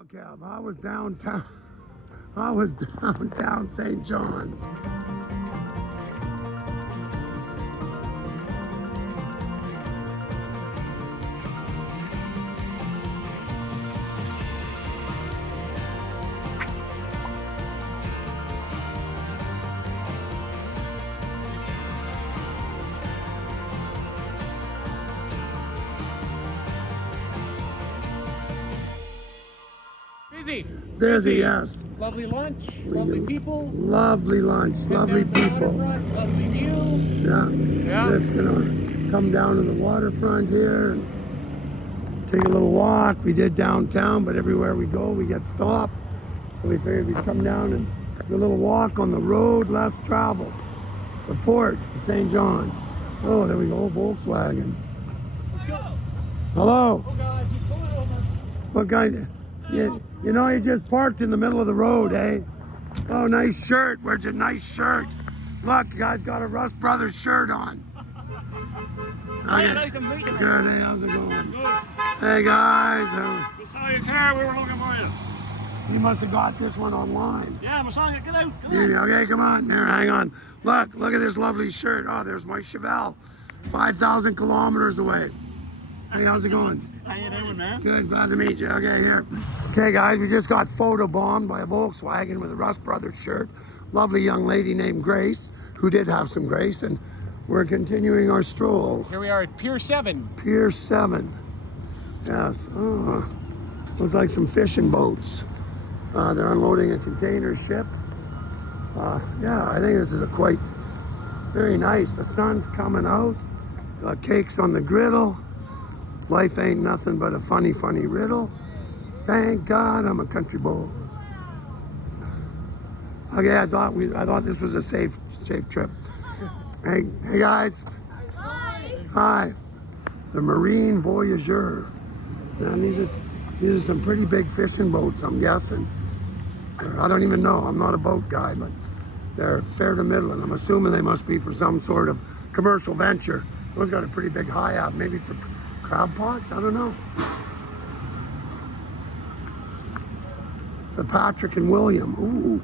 Well, Kev, I was downtown. I was downtown St. John's. Busy, yes. Lovely lunch, lovely people. Lovely lunch, lovely people. Lovely view. Yeah. Just gonna come down to the waterfront here and take a little walk. We did downtown, but everywhere we go, we get stopped. So we figured we'd come down and do a little walk on the road less traveled. The port of St. John's. Oh, there we go, Volkswagen. Let's go. Hello. Oh God, you pull it over. What kind? You know, you just parked in the middle of the road, eh? Oh, nice shirt. Where's your nice shirt? Look, you guys got a Russ Brothers shirt on. Okay. Nice to meet you. Good, hey, how's it going? Good. Hey, guys. We saw your car, we were looking for you. You must have got this one online. Yeah, we saw you. Get out. Come on. Okay, come on. Here, hang on. Look at this lovely shirt. Oh, there's my Chevelle. 5,000 kilometers away. Hey, how's it going? How you doing, man? Good, glad to meet you. Okay, here. Okay, guys, we just got photobombed by a Volkswagen with a Russ Brothers shirt. Lovely young lady named Grace, who did have some grace, and we're continuing our stroll. Here we are at Pier 7. Pier 7. Yes. Oh, looks like some fishing boats. They're unloading a container ship. Yeah, I think this is quite very nice. The sun's coming out. Got cakes on the griddle. Life ain't nothing but a funny, funny riddle. Thank God I'm a country boy. Okay, I thought this was a safe trip. Hey guys. Hi. The Marine Voyageur. Man, these are some pretty big fishing boats, I'm guessing. I don't even know. I'm not a boat guy, but they're fair to middling. I'm assuming they must be for some sort of commercial venture. Those got a pretty big high out, maybe for crab pots? I don't know. The Patrick and William. Ooh.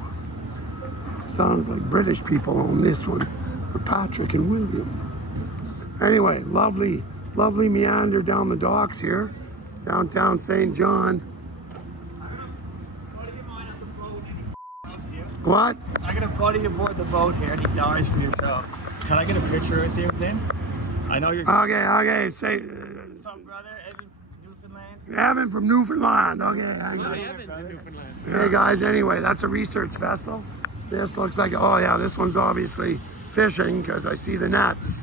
Sounds like British people own this one. The Patrick and William. Anyway, lovely meander down the docks here. Downtown St. John. What? I got a buddy aboard the boat here and he dies for you, so can I get a picture with you with him? I know you're... Okay, say... What's up, brother? Evan from Newfoundland? Evan from Newfoundland. Okay, hang on. Evan's in Newfoundland. Hey guys, anyway, that's a research vessel. This looks like, oh yeah, this one's obviously fishing because I see the nets.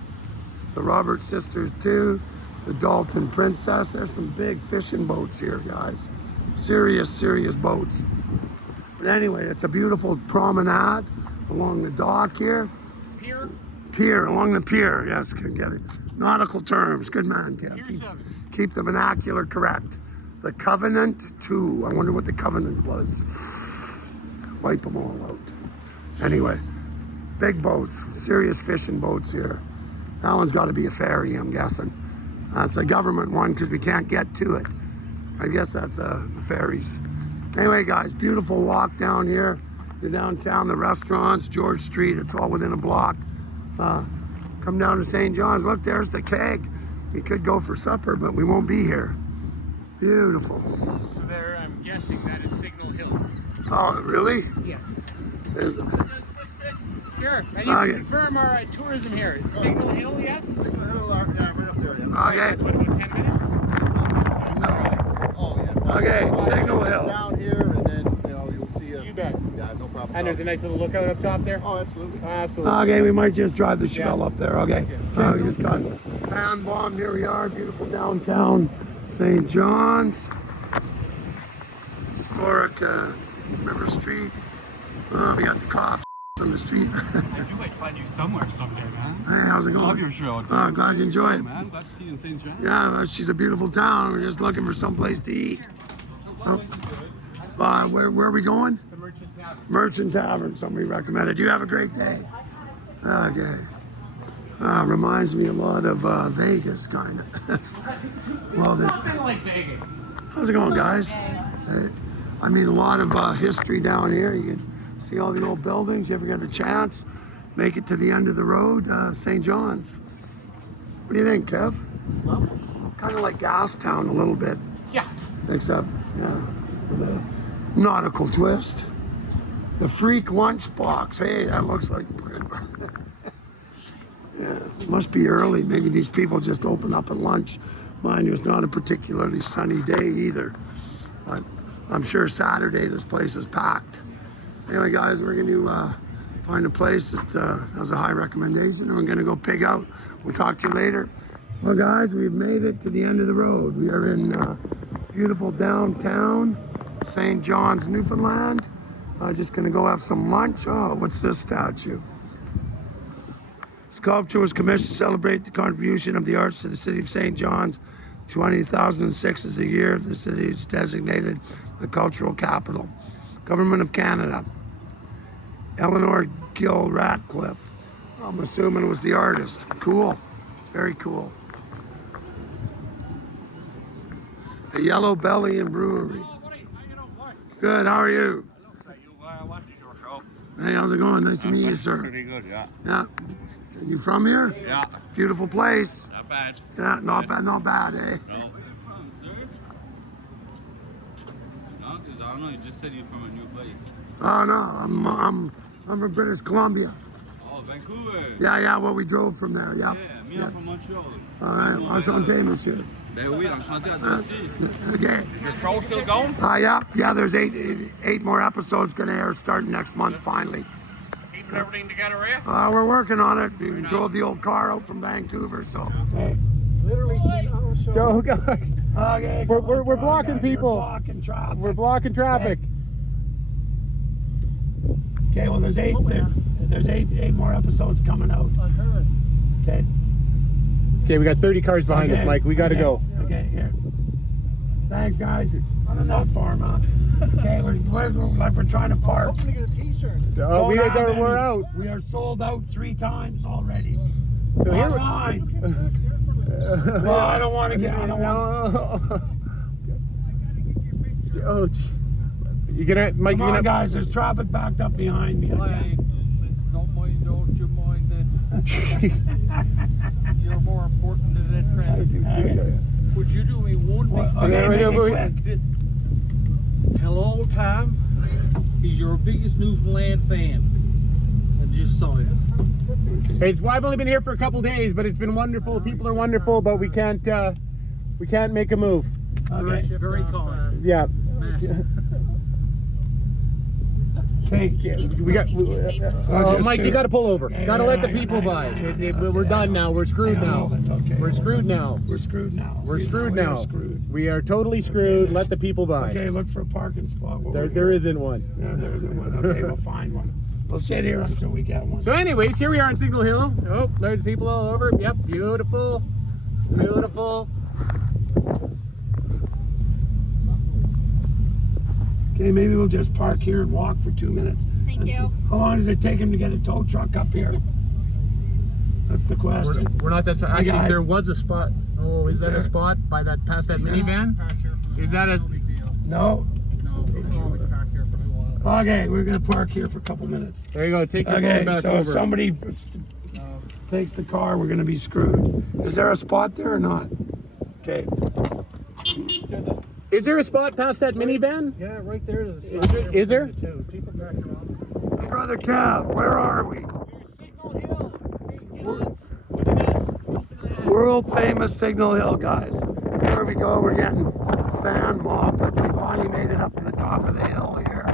The Roberts sisters too. The Dalton Princess. There's some big fishing boats here, guys. Serious boats. But anyway, it's a beautiful promenade along the dock here. Pier, along the pier. Yes, can get it. Nautical terms. Good man, Kev. Keep the vernacular correct. The Covenant 2. I wonder what the Covenant was. Wipe them all out. Anyway, big boats. Serious fishing boats here. That one's got to be a ferry, I'm guessing. That's a government one because we can't get to it. I guess that's the ferries. Anyway, guys, beautiful walk down here. You're downtown, the restaurants, George Street. It's all within a block. Come down to St. John's. Look, there's the keg. We could go for supper, but we won't be here. Beautiful. So there, I'm guessing that is Signal Hill. Oh, really? Yes. There's Sure. And you can confirm our tourism here. Signal Hill, yes? Signal Hill, yeah, right up there. Yeah. Okay. That's what, about 10 minutes? No. Oh, yeah. Okay, Signal Hill. Down here, and then, you'll see a... You bet. Yeah, no problem. And there's a nice little lookout up top there? Oh, absolutely. Absolutely. Okay, we might just drive the Chevelle up there. Okay. Okay. We just got fan bombed. Here we are, beautiful downtown St. John's. Historic River Street. We got the cops on the street. I do might find you somewhere someday, man. Hey, how's it going? Love your show. Oh, glad you enjoy it. Man, glad to see you in St. John. Yeah, well, she's a beautiful town. We're just looking for someplace to eat. Oh. Where are we going? The Merchant Tavern. Merchant Tavern, somebody recommended. You have a great day. Okay. Reminds me a lot of Vegas, kind of. Well, Nothing like Vegas. how's it going, guys? Hey. I mean, a lot of history down here. You can see all the old buildings. You ever get a chance, make it to the end of the road, St. John's. What do you think, Kev? Kind of like Gastown a little bit. Yeah. Except, yeah, with a nautical twist. The Freak Lunchbox. Hey, that looks like good. Yeah, it must be early. Maybe these people just open up at lunch. Mind you, it's not a particularly sunny day either. But I'm sure Saturday this place is packed. Anyway, guys, we're going to find a place that has a high recommendation, and we're going to go pig out. We'll talk to you later. Well, guys, we've made it to the end of the road. We are in beautiful downtown St. John's, Newfoundland. Just going to go have some lunch. Oh, what's this statue? Sculpture was commissioned to celebrate the contribution of the arts to the city of St. John's. 2006 is the year the city is designated the cultural capital. Government of Canada. Eleanor Gill Ratcliffe. I'm assuming it was the artist. Cool. Very cool. The Yellow Belly and Brewery. Good, how are you? Hey, how's it going? Nice to meet you, sir. Pretty good, yeah. Yeah. You from here? Yeah. Beautiful place. Not bad. Yeah, not bad, not bad, eh? No. No, because I don't know, you just said you're from a new place. Oh no, I'm from British Columbia. Oh, Vancouver. Yeah, well, we drove from there, yeah. Yeah, me, I'm from Montreal. All right, enchanté, monsieur. Ben oui, enchanté à toi aussi. Okay. Is your show still going? Yeah, there's eight more episodes gonna air starting next month, finally. Keeping everything together, eh? We're working on it. We drove the old car out from Vancouver, so. Okay. Literally, oh God. Okay, We're blocking people. We're blocking traffic. We're blocking traffic. Okay, well, there's eight more episodes coming out. I heard. Okay. Okay, we got 30 cars behind us, Mike. We got to go. Okay, here. Thanks, guys. Running that far, man. Okay, we're trying to park. I'm gonna get a t-shirt. Don't We're have any. out. We are sold out 3 times already. So here we're. Online. Well, I don't want to get. I don't want. Oh, you gonna, Mike? Come You on, gonna? guys. There's traffic backed up behind me. Again. Don't you mind that you're more important than that traffic. Would you do me one big Okay, make it quick. Hello, Tom. He's your biggest Newfoundland fan. I just saw you. I've only been here for a couple days, but it's been wonderful. People are wonderful, but we can't make a move. Okay. Very kind. Yeah. Okay. We got. just Mike, two. you got to pull over. Got to let the people by. We're done now. We're screwed now. That's okay. We're screwed now. We're screwed now. We're screwed now. We're screwed. We are totally screwed. Let the people by. Okay, look for a parking spot. There isn't one. Yeah, there isn't one. Okay, we'll find one. We'll sit here until we get one. So anyways, here we are on Signal Hill. Oh, there's people all over. Yep, beautiful. Beautiful. Okay, maybe we'll just park here and walk for 2 minutes. Thank you. How long does it take him to get a tow truck up here? That's the question. We're not that. Actually, guys. there was a spot. Oh, is that a spot by that past that minivan? Is that a? No? No, people always park here for a while. Okay, we're gonna park here for a couple minutes. There you go. Take your Okay, phone back so if over. somebody takes the car, we're gonna be screwed. Is there a spot there or not? Okay. Is there a spot past that minivan? Yeah, right there. Is there? People park around. Brother Cav, where are we? World famous Signal Hill, guys. Here we go, we're getting fan mob, but we finally made it up to the top of the hill here.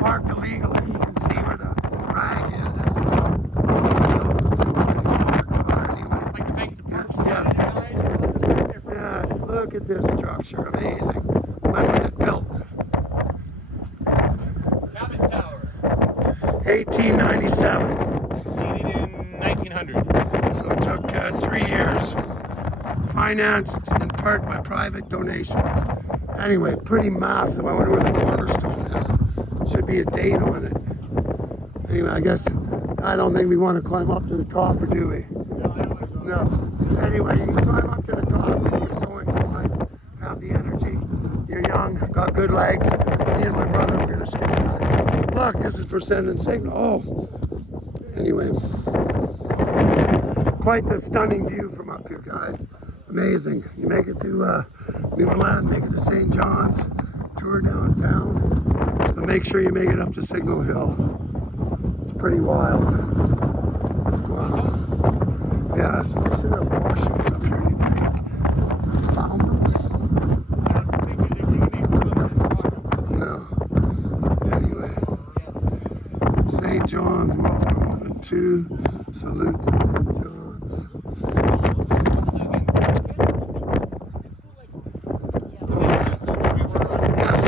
Parked illegally. You can see where the rag is. It's Yes, look at this structure, amazing. When was it built? Cabot Tower. 1897. Dated in 1900. So it took 3 years. Financed in part by private donations. Anyway, pretty massive. I wonder where the cornerstone is. Should be a date on it. Anyway, I guess I don't think we want to climb up to the top, or do we? No. Anyway, you can climb up to the top if you're so inclined, have the energy. You're young, got good legs. Me and my brother were gonna skip that. Look, this is for sending signal. Oh, anyway. Quite the stunning view from up here, guys. Amazing. You make it to Newfoundland, make it to St. John's, tour downtown, but make sure you make it up to Signal Hill. It's pretty wild. Wow. Yeah, so these are washings up here, you think. You found them? No. Anyway. St. John's, World War I and II. Salute to St. John's. Yes.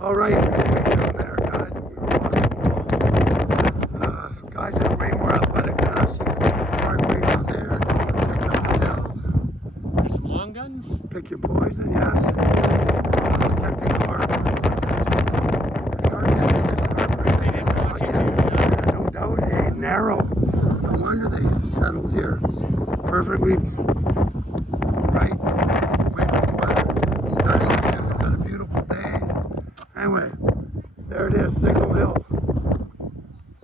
All right, we're way down there, guys. Guys that are way more athletic than us, you can park way down there, pick up the hill. There's some long guns. Pick your poison, yes. Protecting the harbor. We are getting this harbor. They didn't watch it. No doubt, hey, narrow. No wonder they settled here. Perfectly right. Away from the weather. Stunning view. We've got a beautiful day. Anyway, there it is, Signal Hill.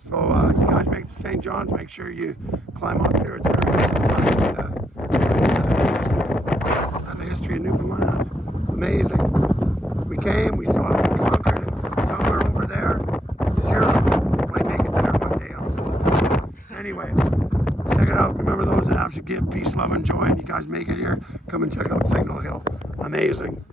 So you guys make it to St. John's, make sure you climb up here. It's very historic. And the history of Newfoundland. Amazing. We came, we saw it, we conquered it. Somewhere over there is Europe. Might make it there one day on a slope. Anyway, check it out. Remember those that have to give peace, love, and joy. And you guys make it here, come and check out Signal Hill. Amazing.